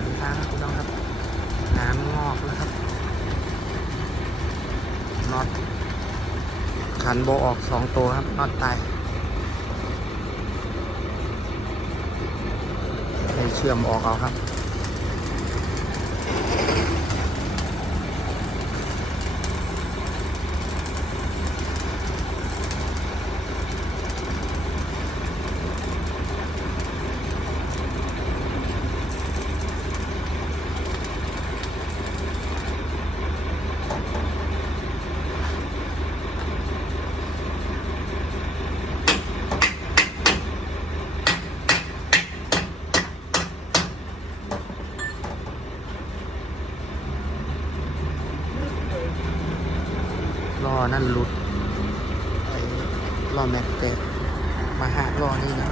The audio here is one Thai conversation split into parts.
วัสดีครับพี่น้องครับ น้ำงอกแล้วครับน็อตขันโบออกสองตัวครับน็อตตายให้เชื่อมออกเอาครับ นั่นหลุดไอ้อแม็กเตะมาหารอนี่นะ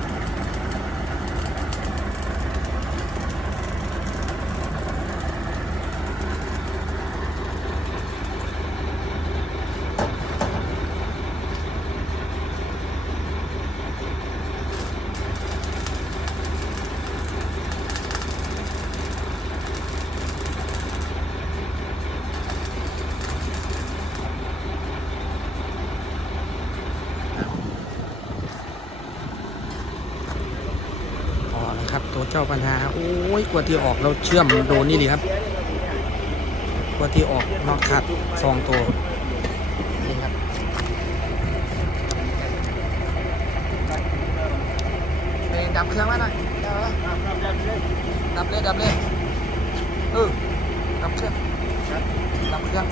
พอแล้วครับ ตัวเจ้าปัญหาโอ้ยกว่าที่ออกเราเชื่อมโดนนี่ดีครับ กว่าที่ออกนอกขัดสองตัว นี่ครับ ไปดับเครื่องไว้หน่อยดับเลย ดับเลย เออ ดับเครื่อง ดับเครื่อง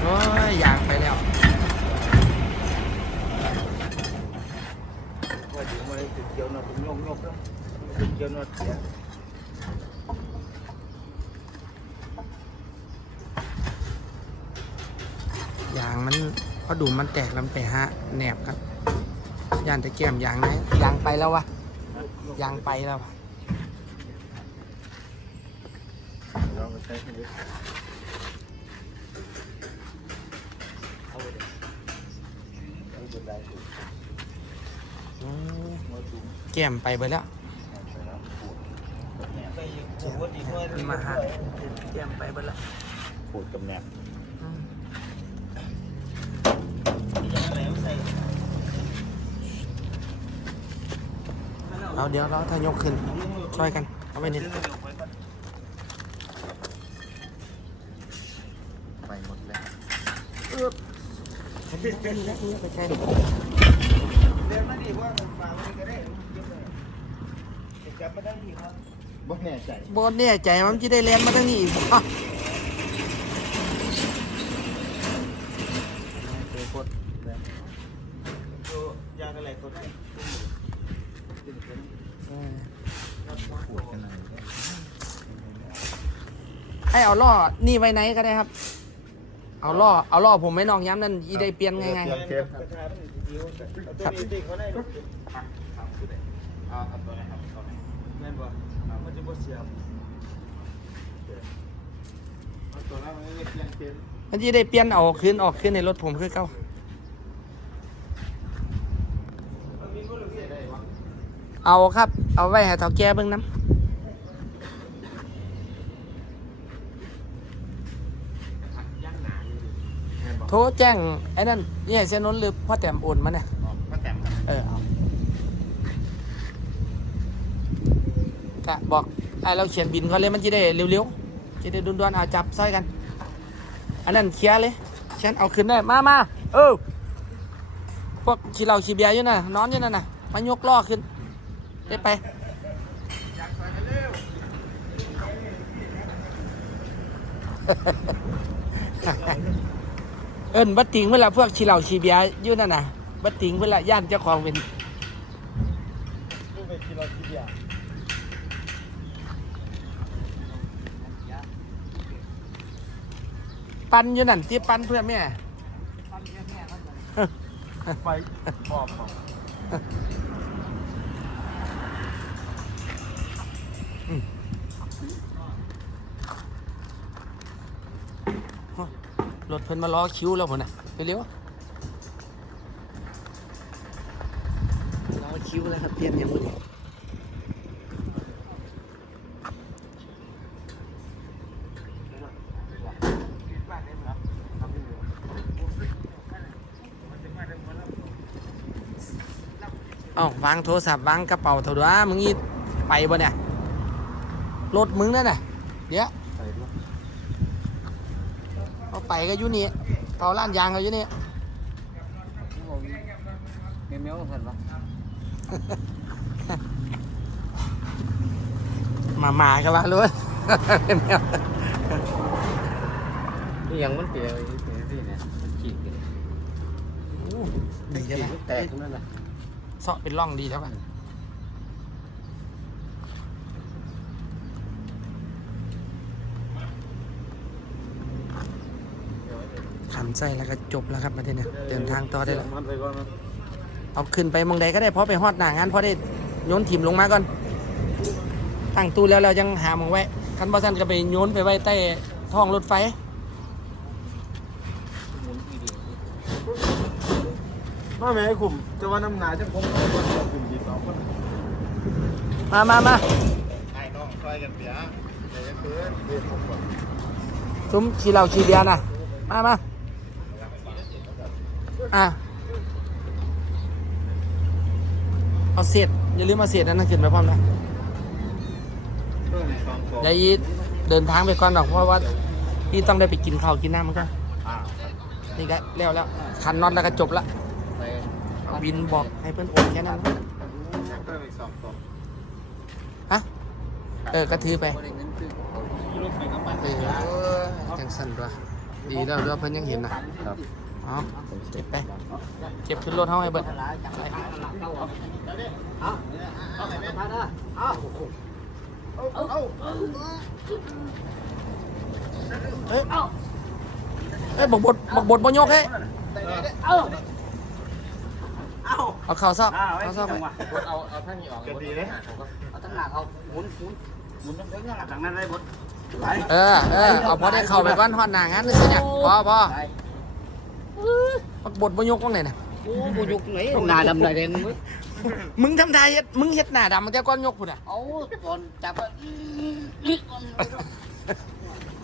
โอ้ยอยางไปแล้ว ว่าถึงมาเลยจุดเกี่ยวหนอดผมโยกโยกแล้วจุดเกี่ยวหนอดเสีย ยางมันพอดูมันแตกลำไปฮะแหนบครับยานตะแก้มยางไหนยางไปแล้ววะยางไปแล้ววะเราก็ใช้ให้ดูเอาไปเลยเอาไปได้ดูอืมมาดูแก้มไปไปแล้วไปแล้วปวดไปปวดดีกว่ามันมาหาแก้มไปไปแล้วปวดกับแนบ เอาเดี๋ยวเราถ้ายกขึ้น ช่วยกัน เอาไปนิดไปหมดแล้วไปใกล้เนมาดิว่ามันมาวันนี้ก็ได้จับมาได้ดีครับบ่แน่ใจบนเนี่ยใจมันจะได้เรียนมาตั้งนี้อีกอ่อคนแล้วดูยางอะไรคนไให้เอาล่อนี่ไว้ไหนก็ได้ครับ เอาล่อเอาล่อผมไม่นองย้ำนั่นยีได้เปลี่ยนไงไงเปตัวนี้ติเขาได้ลูกเอาครับตัวไหนครับตัวไหนแม่นบ่มันจะบ่เสียบตัวนั้นมันไม่เปลี่ยนเทปมันจะได้เปลี่ยนเอาคืนออกคืนในรถผมคือเก่า มันมีคนเสียได้วะ เอาครับ เอาไว้ให้เท่าแก่เบิ่งน้แม่นบ่ำโทรแจ้ง ไอ้นั่นนี่เส้นนนหรือพ่อแต้มโอนมาเนี่ยมาแต้มครับ เออเอากะบอกไอ้เราเขียนบินเขาเลยมันจะได้เร็วๆจะได้ด่วนๆเอาจับซอยกัน อันนั้นเคลียร์เลย ฉันเอาขึ้นได้ มามาเออพวกขี้เหล้าขี้เบียร์อยู่น่ะนอนอยู่นั่นน่ะมายกล้อขึ้น ได้ไปเอิ้นบัดติงเวลาพวกขี้เหล้าขี้เบียร์อยู่นั่นน่ะบัดติงเวลาย่านเจ้าของเป็นดูไปกิโลทีเดียวปันอยู่นั่นที่ปันเพื่อแม่ไปปอบของ รถเพิ่นมาล้อคิ้วแล้วพุ่นน่ะไปเร็วล้อคิคิ้วแล้วครับเปลี่ยนอย่างนี้เอ้าวางโทรศัพท์วางกระเป๋าเถอะวะมึงนี่ไปบ่เนี่ย รถมึงนั่นน่ะ เดี๋ยวเอาไปก็อยู่นี่เป่าล้านยางก็อยู่นี่เมียวกันปะมามากันวะรู้นี่ยังมันเปลี่ยนเปลี่ยนที่เนี่ยมันขีดกันดีขีใช่ไหมแตกตรงนั้นแหละเสาะเป็นร่องดีแล้วกัน ขันใจแล้วก็จบแล้วครับมาเเนี่ยเดินทางต่อได้แล้วมันไปก่อนนะเอาขึ้นไปหมองใดก็ได้เพราะไปฮอดหน้างานเพราะได้โยนถิ่มลงมาก่อนตั้งตู้แล้วเรายังหาหมองไว้คันบอสันก็ไปโยนไปไว้ใต้ท้องรถไฟมาแม่ขุมจะว่าน้ำหนาจะคงเอาคนเอาขุมดีเอาคนมามามาไอ้น้องช่วยกันเปียเดี๋ยวเพื่อนเดี๋ยวผมก่อนซุ้มชีเหล่าชีเบียร์น่ะมามา อะเอาเศษอย่าลืมเอาเศษนั้นนะขึ้นไปพร้อมนะเพิ่มสองตัวอย่าอีเดินทางไปก่อนหรอกเพราะว่าพี่ต้องได้ไปกินข้าวกินน้ำมือนกันอ่านี่ก็แล้วแล้วคันน็อตแล้วก็จบละไปบินบอกให้เพื่อนโอนแค่นั้นนะเพิ่มอีกสองตัวฮะเออก็ถือไปรถไปน้ำมันเออจังสันด้วยดีแล้วด้วยเพื่อนยังเห็นนะครับ เอ๋อเก็บไป เก็บขึ้นรถเฮาให้เบิดเอ้ยเอ้ยบกบดบกบดบ่ยกเฮ้ยเอาเข่าซอกเข่าซอกไปเอาเอาท่านี้ออกก็ดีเลยเอาตั้งหลักเอาหมุนหมุนหมุนตั้งแต่หลักทางนั้นได้หมดเออเออเอาพอได้เข้าไปบ้านฮอดหนางานนึกสิเนี่ยพอพอ บักบดบ่ยกว่างไหนน่ะ โอ้บุยุกไหนหนาดำหนาเด่นมึงทำทายเฮ็ดมึงเฮ็ดหน้าดำมันแต่ก้อนยกพุ่นอะ เอาตอนจับอะลิกมัน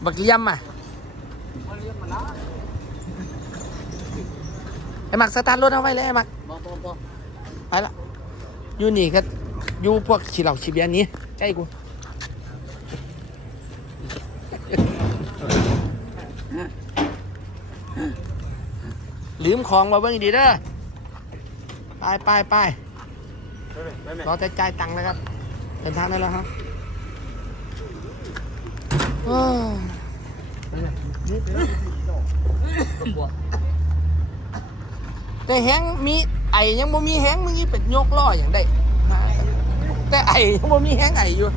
บักเลี่ยมอะมาเรียกมาละไอ้หมักสตาร์ทรถเอาไว้เลยไอ้หมักบ่บ่บ่ไปละอยู่นี่ก็อยู่พวกฉีเหล่าฉีเบียร์นี้ใกล้กู ลืมของมาเบิ่งดีเด้อไปไปไปรอแต่จ่ายตังค์แล้วครับเดินทางได้แล้วครับโอ้ยแต่แฮงมีไอยังบ่มีแฮงมึงนี่เป็นยกล้ออย่างได้มาแต่ไอยังบ่มีแฮงไออยู่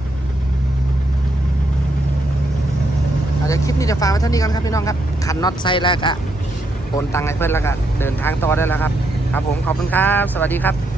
อาจจะเดี๋ยวคลิปนี้จะฝากไว้เท่านี้กันครับพี่น้องครับขันน็อตไซแล้วก็ โอนตังค์ให้เพื่อนแล้วก็เดินทางต่อได้แล้วครับ ครับผมขอบคุณครับ สวัสดีครับ